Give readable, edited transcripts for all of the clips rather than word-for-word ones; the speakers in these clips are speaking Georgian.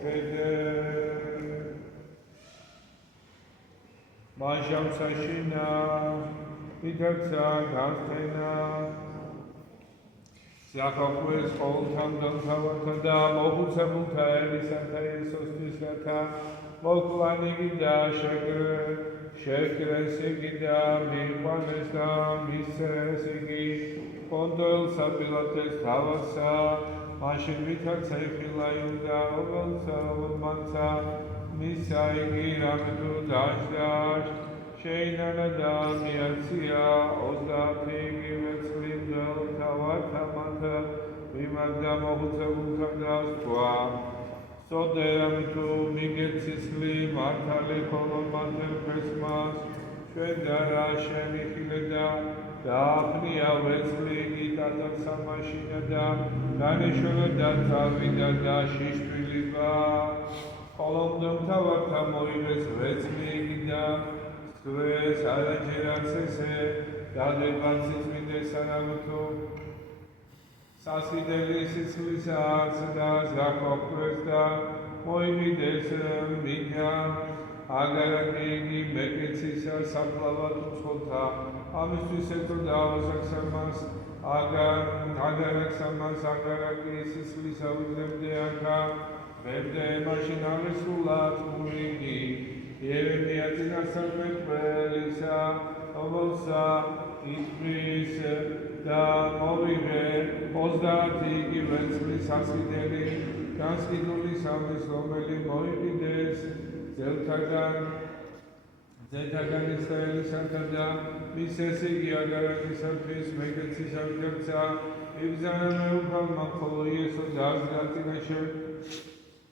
მოხედე მაშამსაშინა მითაცა გახენა Siakopues holtam damtavatada mohusabuta elisanta Iesostisata mokulanigida shekre sigida mirpanesta misesigi pondol sapilates tavasa mashin vitatsa ifilayuda ovalsa ovalmansa misaigi ramidu dashdash Sheinanada miatsia ozdati givetslindel tavatamata vimagda mohutsavutamdas tva Soderamitu migetzisli martali kolomater pesmas Shvedara shemichileda Dapnia vesli gitatar samashinada Danisholeda tavida shishtviliva Kolomdom tavata moives vesli gida Squares arajerasese, dadevansis midesanamutu, Sasidelis islisas, da zakopres moimides midya, agaragigi meketsisa saplavatu skota, amisviseto davasaksamas, agaraksamas, agaragis islisa uzemdeaka, vemde machinalesulat murigi, Yeremiatina sarmet velisa, ovalsa, itpris, da movive, ozdati givetsli sasideli, ganskiduli samis lomeli moivides, zetagan Israeli santada, misesigi agaranisatvis megetsisankertsa, ivzanameupa makolo Iesu zazgatinashe,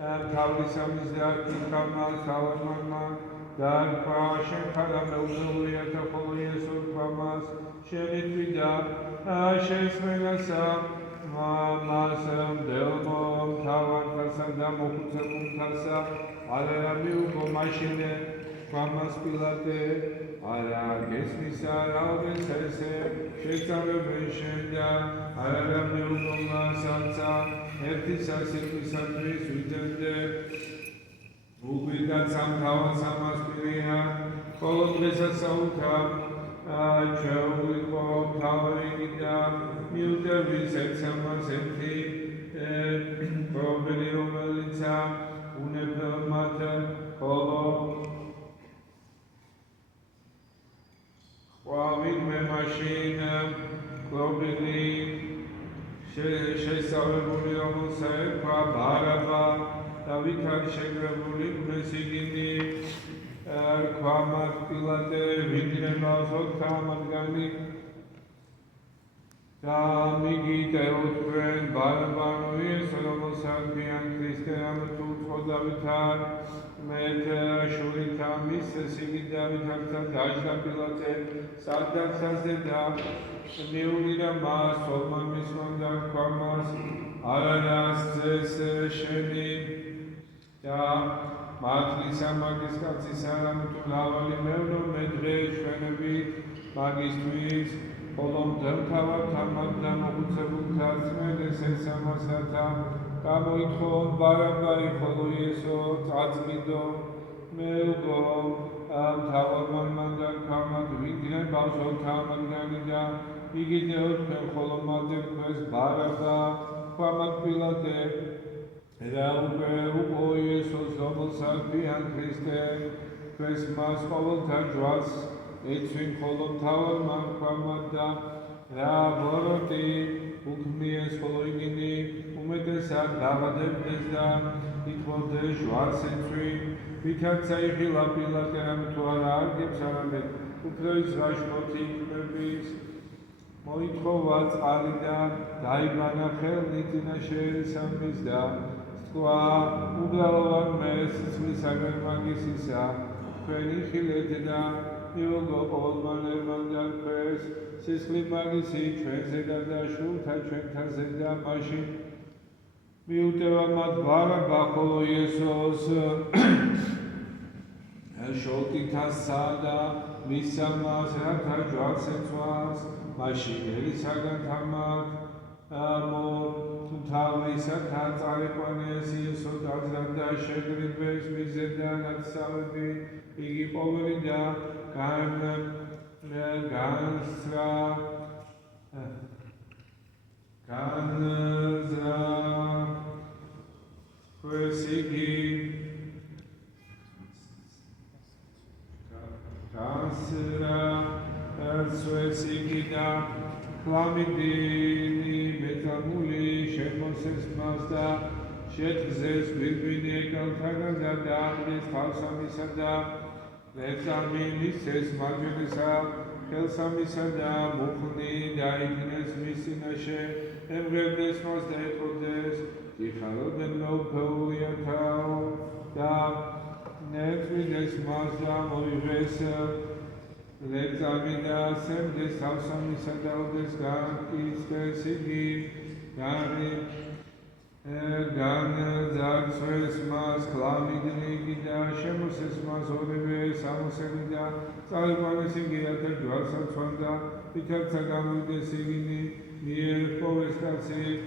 Tavlisamizda Kikama Salamanma Darpa Shenkara Melzuliyata Poliesul Pamas Shemitvida Shesmenasa Masam Delmom Tavan Kasada Mokutsabum Kasa Alarabiuko Mashine Pamas Pilate Ara Gesmisa Alvesese Shekare Beshenda Alarabiuko Masansa Ertisasitvisatvis vidende Uvidat samtava samaspiria Kolodvesa sauta Čeuliko tavarigida Miltevis et samasenti Probelio melica Unepelmata Kolo Hvavid me mašina Probeli შესწავლებული რომელსა ერქვა ბარაბა და ვითარი შეგრებული მესიგინი ერქვა მათ პილატე ვიდრემა ზოთა მათგანი და მიგიტე უთქვენ ბარაბანო იესო რომელსა ქვიან ქრისტე ამთუ უწყოდა ვითარ მეტ შურითა მის სიგიდა ვითართა დაჟდა პილატე სადაც ასედა მიუვიდა მას ოლმან მისვან და ქვამას არარას ძეს შენი და მართლისა მაგის კაცის არამტუ ლავალი მევნო მედრე ჩვენებით მაგისთვის ხოლო მდელთავად თამად და მოხუცებულთა წმედეს ესამასათა გამოითხოვ ბარაბაი ხოლო იესო წაწმიდო მეუგო მთავარმან და ქვამად ვინდრე ბავშვთა მათგანი და იგიდეოთ თქვენ ხოლო მალდე თქვენს ბარაბა ქვამად პილატე და უკვე უყო იესოს რომელსაც ქვიან ქრისტე თქვენს მას ყოველთა ჯვარს ეცვინ ხოლო მთავარმან ქვამად და რა ბოროტი უქმიეს ხოლო იგინი უმეტესად დაბადებდეს და ითხოვდეს ჯვარს ეცვინ ვითარცა იხილა პილატე ამთუ არა არგებს არამედ უფლების რაშმოთი იქმების მოითხოვა წყალი და დაიბანა ხელნი წინაშე სამის და თქვა უბრალოდ მე სიცვლისაგან მაგისისა თქვენი ხილეთ და მიუგო ყოველმანერმან და თქვენს სისხლი მაგისი ჩვენზე და შულთა ჩვენთანზე და მაშინ მიუტევა მათ ბარაბა ხოლო იესოს შოლტითასა და მისამას რათა ჯვარს ეცვას მაშინ ელისაგან თამად თავისათა წარეყვანეს იესო დაზარდა შეგრიბეს მიზედა ნაცავები იგი ყოველი და Lamidini metamuli shemoses mazda shetkzes bilbini kalthagaza dagdes khalsamisada letaminis marjunisa kelsamisada mukhni daiknes misinashe emrevdes mazda etkodes ikharoden lopeuliatao da netvides mazda moives Let's this house on the Sadal, this God is Sigi, Gani, Zaxres, Mas, Klamigida, Shemuses, Mas, Olive, Samusevida, Salvan Sigia, the Dwasa Twanda, Pitatsagamu, the Sigini, near Forestasi,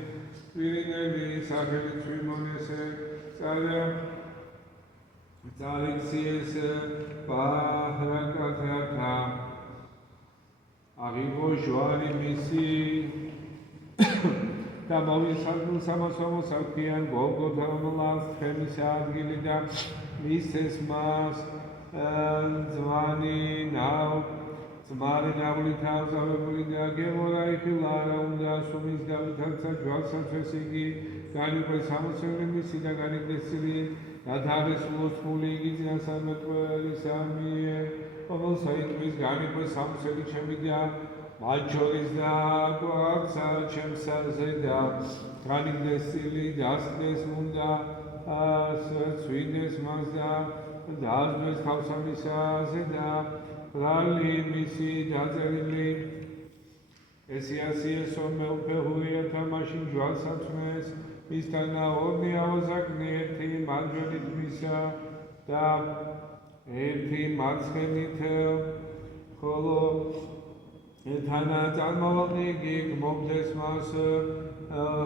Virinelli, Sakari, Trimonese, Saria. Zarixies Bahrakatata Arrivo Joari Missi Tamovi Sadu Samasomo Sapian Bogota Molas Femisad Gilida Mises Mas Zvani now Smari Navulita Zavulida Gevora Ipilara Unda Sumis Gavitanza Josa Fesigi Gani Samusel Misida Gani Desili Natharis Mosmuli Gizias Samie, Oval Saint Gani for Samseli Chemidia, Machoris da, Guaxa, Chemsa Zeda, Running the Silly, Dustness Munda, Sweetness Mazda, Dasmes Hausamisa Zeda, Rally, Missy, Dazerili, Esiasia Somel Pehuia, Tamashin Jual Samsmes. Istana orni avazakni erti marjanit misa da erti matskenit kholo ethana tsalmavalni gik momdes mas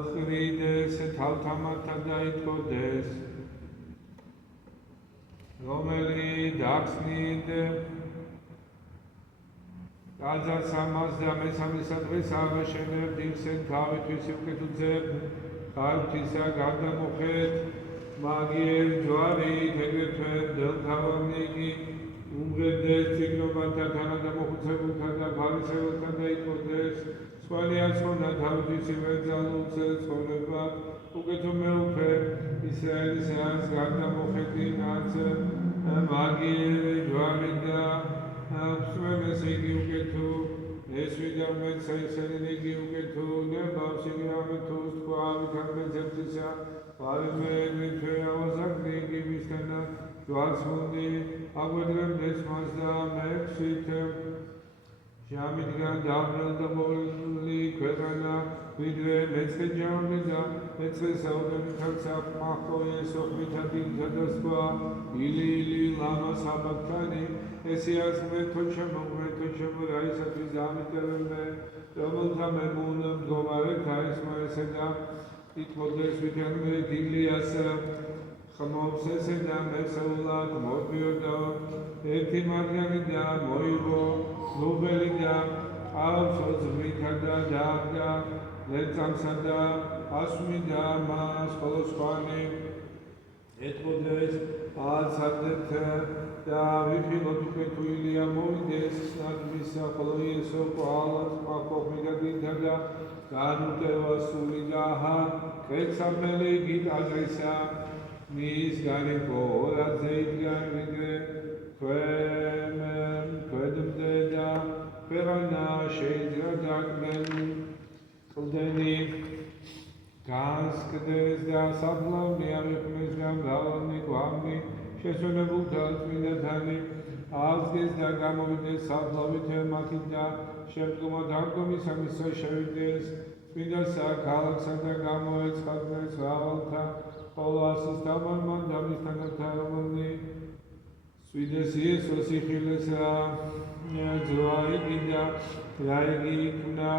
khrides thaltamata daitkodes romeli daxnid Raza samazda mesamisa dres avashener dimsen tavetvis uketudze Artisa Gada Mokhet, Magir, Joari, Tegretven, Del Kavanigi, Umredes, Tignobata, Canada Mokusebutada, Parisebutada, Ikodes, Swalias von Atautis, Ivenzaluces, Honeba, Ugetumeupe, Israelis, Gada Mokhetin, Answer, Magir, Joarida, Swenesigi Ugetu, Esvidam Saisani Ugetu, Nebab Sigamatus, Quavitambezeptisa, Palme, Avazakni, Givistana, Dwarsmundi, Aguadrem Desmazda, Mexit, Jamidgan, Dabnel, Daboli, Querana, Vidre, Metzke Jamida, Metzke Saudan, Katsap, Mako, Yesok, Vitadin, Tadasqua, Ili, Lama Sabaktani, Esias, Metocham, Raisa, Tizamiterme, Domulta Memunum, Gomareta, Ismaeseda, Itmodes, Vitamre, Dilias, Hamopseseda, Mesaula, Mobioda, Eti Marganida, Moivo, Nubelida, Alfos, Vitada, Daga, Letamsada, Asmida, Mas, Kolospani, Etmodes, Alsadet, da vifilotike tu Ilia Moides, Nadmisa, Koloyeso, Koalat, Makomigadintada, Ganuteva Sulidaha, Ketsameli, Git Agresa, Nis Ganiko, Razeit Ganvide, Quedum Deda, Perana, Shadra Dagmen, Kuldeni, Ganskdes, da Sablam, Niamikmizgam, Ravani, Guamni, შესვენებულთა წმინდათანი აღზრდეს და გამოვიდეს საფლავითე მათით და შემდგომად აღდგომისამისა შევიდეს წმინდასა ქალაქსა და გამოეცხადდეს რავალთა ხოლო ასის დამარმან და მისთან ერთადმონი სვიდეს იესოს იხილესა ძროა იგიდა რა იგი იქნა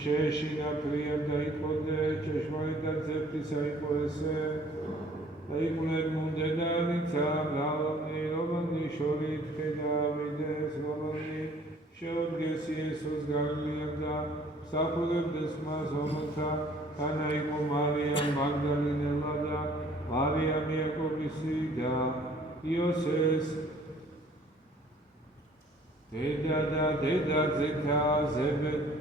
შეეშინა ფრიად და იტყოდე ჭეშმარიტ ისაიყვესე დაიკუნებ მუნდედანიცა გალამნი რომანი შორით ქედავიდეს რომანი შეუდგეს იესოს გალილეამ და მსახურებდეს მას რომელთა თანა იყო მარიამ მაგდალინელა და მარიამ იაკობისი და იოსეს დედა და დედაძეთა ზებედესთან